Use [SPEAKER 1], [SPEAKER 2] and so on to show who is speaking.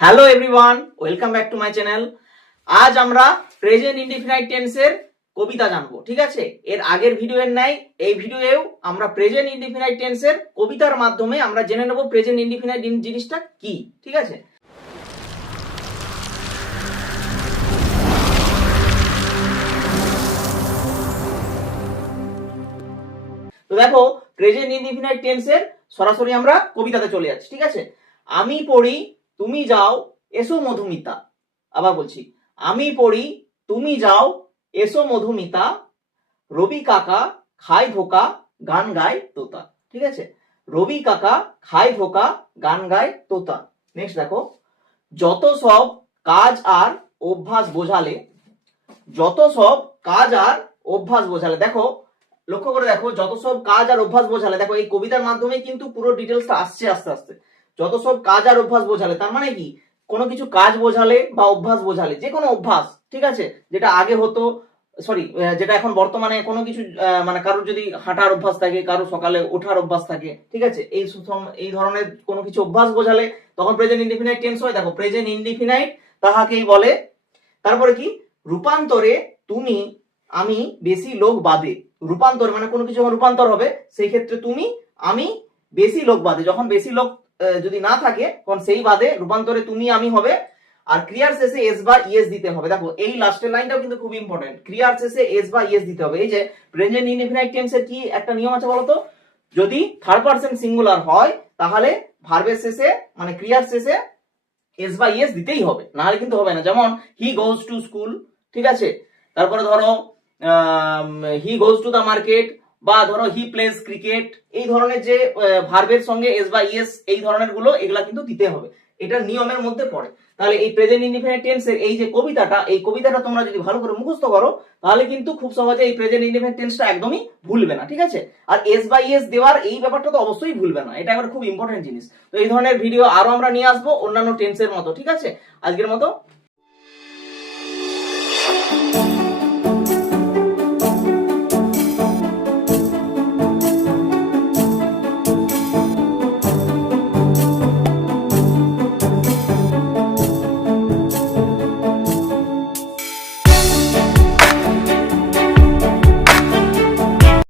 [SPEAKER 1] Hello everyone welcome back to my channel আজ আমরা present indefinite টেন্সের কবিতা জানব, ঠিক আছে? এর আগের ভিডিওর নাই এই ভিডিওয়েও আমরা প্রেজেন্ট ইনডিফিনাইট টেন্সের কবিতার মাধ্যমে আমরা জেনে নেব প্রেজেন্ট ইনডিফিনাইট জিনিসটা কি, ঠিক আছে? তো দেখো প্রেজেন্ট ইনডিফিনাইট টেন্সের সরাসরি আমরা কবিতাতে চলে যাচ্ছি, ঠিক আছে? আমি পড়ি তুমি যাও, এসো মধুমিতা। আবার বলছি, আমি পড়ি, তুমি যাও, এসো মধুমিতা। রবি কাকা খায় ধোকা, গান গায় তোতা। ঠিক আছে? রবি কাকা খায় ধোকা, গান গায় তোতা। নেক্সট দেখো, যত সব কাজ আর অভ্যাস বোঝালে, যত সব কাজ আর অভ্যাস বোঝালে, দেখো, লক্ষ্য করে দেখো, যত সব কাজ আর অভ্যাস বোঝালে, দেখো, এই কবিতার মাধ্যমে কিন্তু পুরো ডিটেলসটা আসছে, আস্তে আস্তে। যত সব কাজ আর অভ্যাস বোঝালে, তার মানে কি? কোনো কিছু কাজ বোঝালে বা অভ্যাস বোঝালে যে কোনো অভ্যাস, ঠিক আছে? যেটা আগে হতো সরি যেটা এখন বর্তমানে কোনো কিছু মানে কারোর যদি হাঁটার অভ্যাস থাকে, কারও সকালে ওঠার অভ্যাস থাকে, ঠিক আছে? এই এই ধরনের কোনো কিছু অভ্যাস বোঝালে তখন প্রেজেন্ট ইনডিফিনাইট টেন্স হয়। দেখো প্রেজেন্ট ইনডিফিনাইট তাহাকেই বলে, তারপরে কি? রূপান্তরে তুমি, আমি বেশি লোক বাদে। রূপান্তর মানে কোনো কিছু যখন রূপান্তর হবে, সেই ক্ষেত্রে তুমি, আমি বেশি লোক বাদে। যখন বেশি লোক যদি না থাকে তখন সেই বাদে রূপান্তরে তুমি, আমি হবে। আর ক্রিয়ার শেষে এস বা ইএস দিতে হবে। দেখো, এই লাস্টের লাইনটাও কিন্তু খুব ইম্পর্টেন্ট ক্রিয়ার শেষে এস বা ইএস দিতে হবে। এই যে প্রেজেন্ট ইনডিফিনাইট টেন্সের কি একটা নিয়ম আছে বলতো? যদি থার্ড পারসন সিঙ্গুলার হয়, তাহলে ভার্বের শেষে মানে ক্রিয়ার শেষে এস বা ইএস দিতেই হবে। নাহলে কিন্তু হবে না। যেমন হি গোজ টু স্কুল ঠিক আছে? তারপরে ধরো he goes to the market বা ধরো হি প্লেস ক্রিকেট এই ধরনের যে ভার্বের সঙ্গে এস বা ইএস এই ধরনেরগুলো, এগুলা কিন্তু দিতে হবে। এটা নিয়মের মধ্যে পড়ে। তাহলে এই প্রেজেন্ট ইনডিফিনাইট টেন্সের এই যে কবিতাটা, এই কবিতাটা তোমরা যদি ভালো করে মুখস্থ করো, তাহলে কিন্তু খুব সহজে এই প্রেজেন্ট ইনডিফিনাইট টেন্সটা একদমই ভুলবে না, ঠিক আছে? আর এস বাই এস দেওয়ার এই ব্যাপারটা তো অবশ্যই ভুলবে না, এটা একটা খুব ইম্পর্টেন্ট জিনিস। তো এই ধরনের ভিডিও আরও আমরা নিয়ে আসব অন্যান্য টেন্সের মতো, ঠিক আছে? আজকের মতো